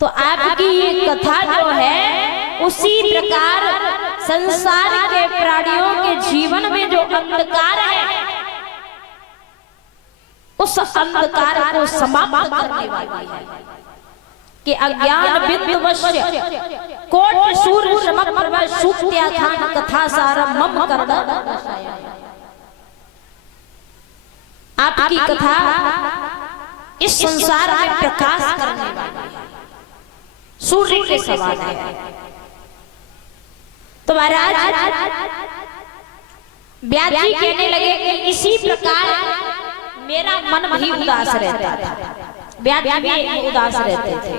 तो आपकी ये कथा जो है उसी प्रकार संसार के प्राणियों के जीवन में जो अंधकार है उस अंधकार को समाप्त करने वाली है कि अज्ञान विद्वश्य कोट सूर्य समप्रभ सुत्याख्यान कथा सारम मम कर आपकी कथा इस संसार में प्रकाश करने वाली है, सूर्य के समान है। तो महाराज व्यास जी कहने लगे कि इसी प्रकार मेरा मन भी उदास रहता था। व्यास जी भी उदास रहते थे।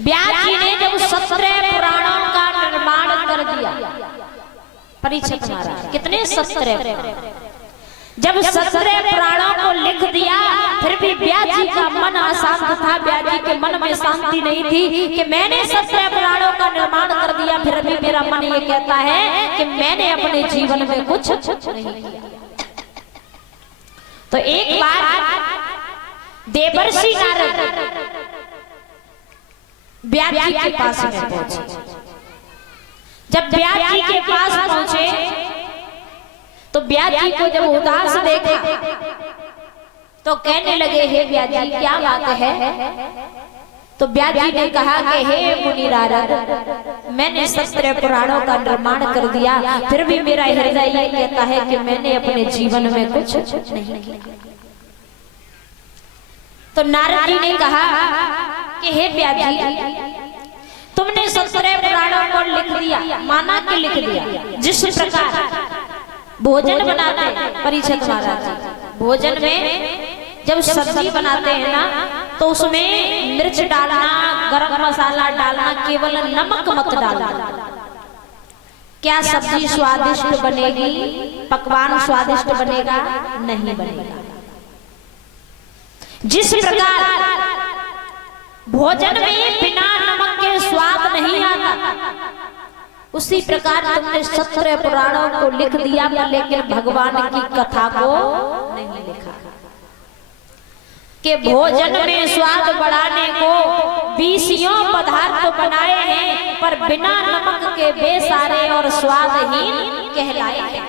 व्यास जी ने जब 17 पुराणों का निर्माण कर दिया, परीक्षित महाराज कितने 17 जब 17 पुराणों को लिख दिया, फिर भी व्यास जी का मन अशांत था। व्यास जी के मन में शांति नहीं थी कि मैंने 17 पुराणों का निर्माण कर दिया, फिर भी मेरा मन ये कहता है कि मैंने अपने जीवन में कुछ नहीं किया। तो एक बार देवर्षि नारद व्यास जी के पास में पहुंचे। जब व्यास जी के पास पहुंचे तो व्यास जी को जब उदास देखा तो कहने लगे, हे व्यास जी क्या बात है? तो व्यास जी ने कहा कि हे मुनि नारद, मैंने 17 पुराणों का निर्माण कर दिया, फिर भी मेरा हृदय ये कहता है कि मैंने अपने जीवन में कुछ नहीं किया। तो नारद जी ने कहा कि हे व्यास जी, तुमने 17 पुराणों को लिख दिया, माना कि लिख दिया। जिस प्रकार भोजन बनाते हैं परीक्षित महाराज जी, भोजन में जब सब्जी बनाते हैं ना तो उसमें मिर्च डालना, गरम मसाला डालना, केवल नमक मत डालना। क्या सब्जी स्वादिष्ट बनेगी? पकवान स्वादिष्ट बनेगा? नहीं बनेगा। जिस प्रकार भोजन में बिना नमक के स्वाद नहीं आता, उसी प्रकार तुमने 17 पुराणों को लिख दिया, लेकिन भगवान की कथा को नहीं लिखा। कि भोजन में स्वाद बढ़ाने को 20 पदार्थ बनाए हैं, पर बिना नमक के बेसारे और स्वादहीन कहलाए हैं।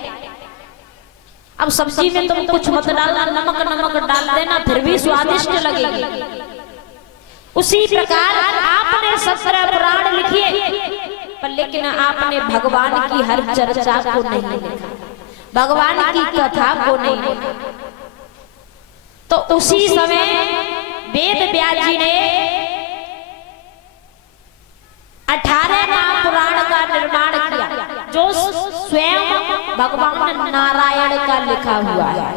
अब सब्जी में तुम कुछ मत डालना, नमक डाल देना, फिर भी स्वादिष्ट लगेगी। उसी प्रकार आपने 17 पुराण लिखिए, पर लेकिन आपने भगवान की हर चर्चा को नहीं लिखा, भगवान की कथा को नहीं लिखा। तो उसी समय वेद व्यास जी ने 18 महापुराण का निर्माण किया, जो स्वयं भगवान नारायण का लिखा हुआ है।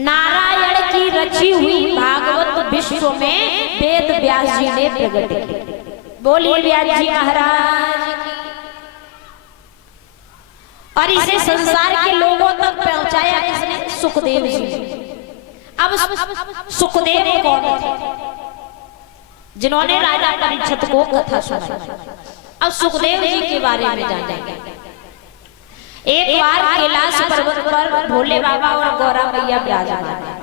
नारायण की रची हुई भागवत विश्व में वेद व्यास जी ने प्रकट की। बोलिए व्यास जी महाराज की। और इसे संसार के लोगों तक पहुंचाया किसने? सुखदेव जी। अब सुखदेव कौन थे? जिन्होंने राजा परीक्षित को कथा सुनाई। अब सुखदेव जी के बारे में जानेंगे। एक बार कैलाश पर्वत पर भोले बाबा और गौरा मैया विराजमान,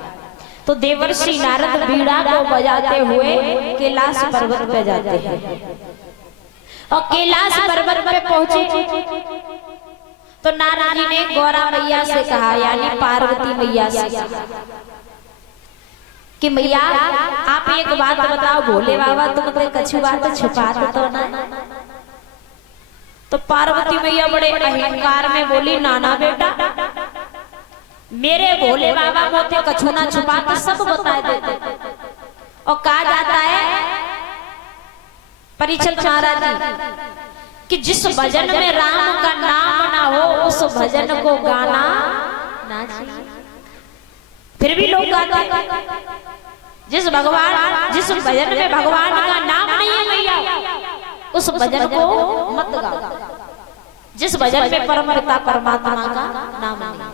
तो देवर्षि नारद बीड़ा को बजाते हुए कैलाश पर्वत पे जाते हैं। और कैलाश पर्वत पे पहुंचे तो नारद जी ने गौरा मैया से कहा, यानी पार्वती मैया से कि मैया आप एक बात बताओ, भोले बाबा तुमसे कछु बात छुपाते तो ना? तो पार्वती मैया बड़े अहंकार में बोली, नाना बेटा, मेरे भोले बाबा मोते कछु ना छुपाते, सब बता देते। और कहा जाता है परीक्षित महाराज जी कि जिस भजन में राम का नाम ना हो उस भजन को गाना ना चाहिए। फिर भी लोग गाते हैं। जिस भजन में भगवान का नाम नहीं है मैया, उस भजन को मत गाओ। जिस भजन में परम पिता परमात्मा का नाम नहीं।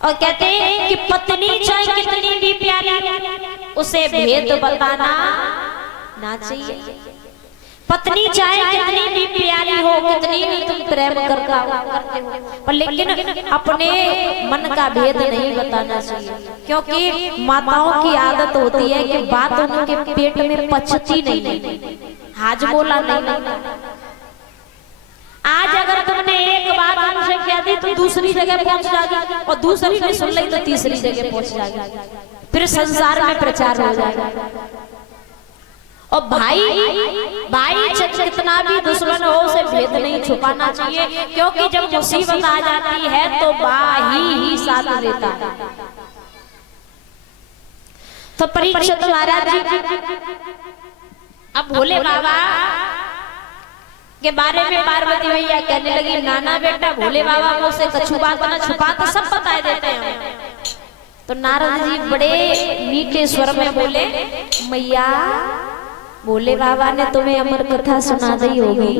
और कहते हैं कि पत्नी चाहे कितनी भी प्यारी, उसे भेद बताना ना चाहिए। पत्नी चाहे कितनी भी प्यारी हो, कितनी भी तुम प्रेम करते हो, पर लेकिन अपने मन का भेद नहीं बताना चाहिए, क्योंकि माताओं की आदत होती है कि बात उनके पेट में पचती नहीं, हाजमोला नहीं। आज अगर तुमने एक बात उनसे कह दी तो दूसरी जगह पहुंच जाएगी, और दूसरी ने सुन ली तो तीसरी जगह पहुंच जाएगी, फिर संसार में प्रचार हो जाएगा। और भाई कितना भी दुश्मन हो उसे भेद नहीं छुपाना चाहिए, क्योंकि जब मुसीबत आ जाती है तो भाई ही साथ देता है। तो परीक्षित महाराज जी अब भोले बाबा के बारे में पार्वती भैया कहने लगी, नाना बेटा भोले बाबा को उसे कछु बात ना छुपाते, सब बता देते हैं। तो नारद जी बड़े मीठे स्वर में बोले, मैया भोले बाबा ने तुम्हें अमर कथा सुना दी होगी।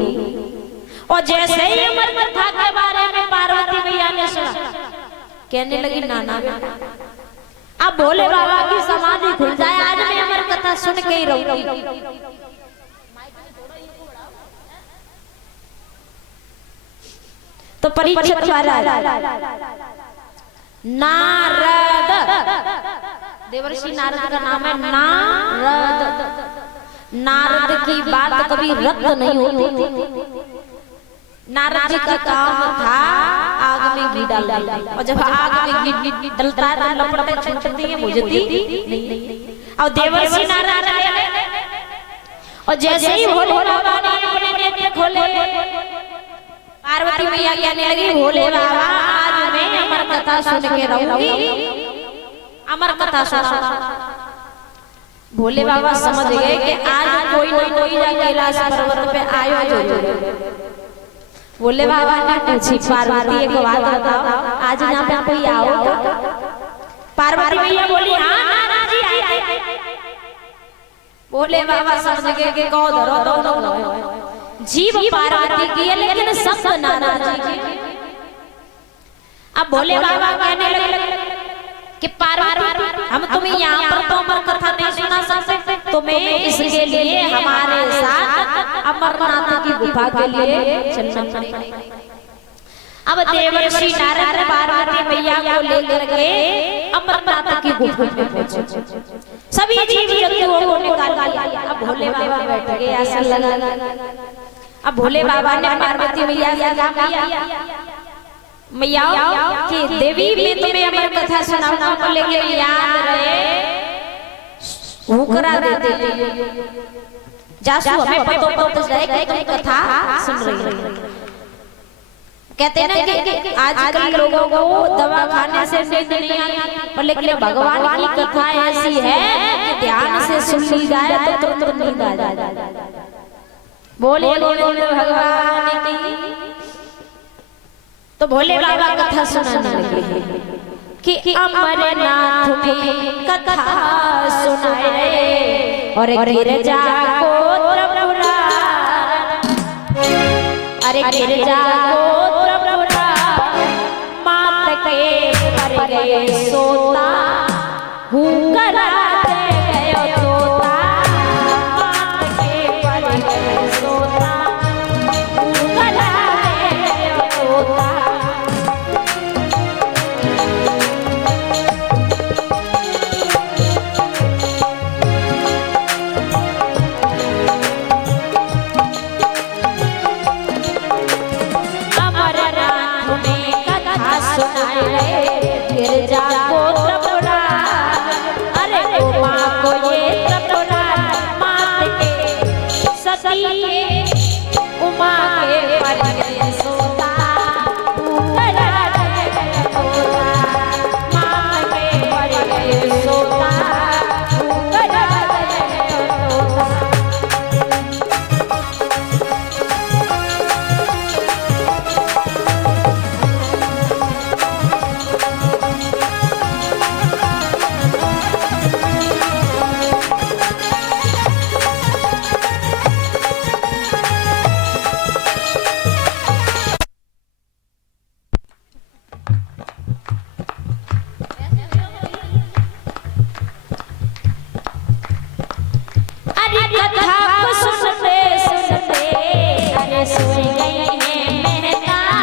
और जैसे ही अमर कथा के बारे में पार्वती भैया ने सुना, कहने लगी, नाना बेटा अब भोले बाबा की समाधि खुल जाए, आज मैं अमर कथा सुन के ही रहूंगी। तो परीक्षित नारद, देवर्षि नारद का नाम है नारद। नारद की बात कभी रद्द नहीं होती। नारद जी का काम था आग में घी डालना, और जब आग में घी डलता है तो लपटें छूटती हैं, बुझती नहीं। और देवर्षि नारद आए, और जैसे ही भोले बाबा ने अपने नेत्र खोले, पार्वती मैया कहने लगी, भोले बाबा आज मैं अमर कथा सुन के रहूंगी, अमर कथा सुन। भोले बाबा समझ गए कि आज कोई न कोई कैलाश पर्वत पे आयो जो। भोले बाबा ने पूछी, पार्वती एक बात बताओ, आज यहाँ पे कोई आओ? पार्वती मैया बोली, हाँ नाना जी आए। भोले बाबा समझ गए कि कहो धरो दोनों जीव पार्वती की है, लेकिन सब नाना जी की। अब भोले बाबा कहने लगे कि पार्वती हम तुम्हें यहाँ पर तो अमर कथा नहीं सुना सकते, तुम्हें इसके लिए हमारे साथ अमरनाथ की गुफा के लिए चलना पड़ेगा। अब देवर्षि नारद पार्वती मैया को लेकर के अमरनाथ की गुफा में पहुंचे, सभी जीव जंतुओं को निकाल लिया। अब भोले बाबा बैठ गए आसन लगा। अब भोले बाबा ने पार्वती मैया से कहा, मैया कि देवी मैं तुम्हें अमर कथा सुनाऊंगा, लेकिन याद रहे हुकरा देते जासू हमें पतो जाए कि तुम कथा सुन रही हो। कहते हैं ना कि आजकल लोगों को दवा खाने से नींद नहीं आती, पर लेकिन भगवान की कथा ऐसी है कि ध्यान से सुन ली जाए तो तुरंत नींद आ जाए। बोले भगवान की। तो भोले बाबा कथा सुनाने लगे कि अमरनाथ में कथा सुनाए, और गिरजा गोत्र पुराण, अरे गिरजा गोत्र पुराण, मात के पर गए सोता, हुकरा दे गए तोता, मात के पर गए सोता, हुकरा दे गए तोता। सती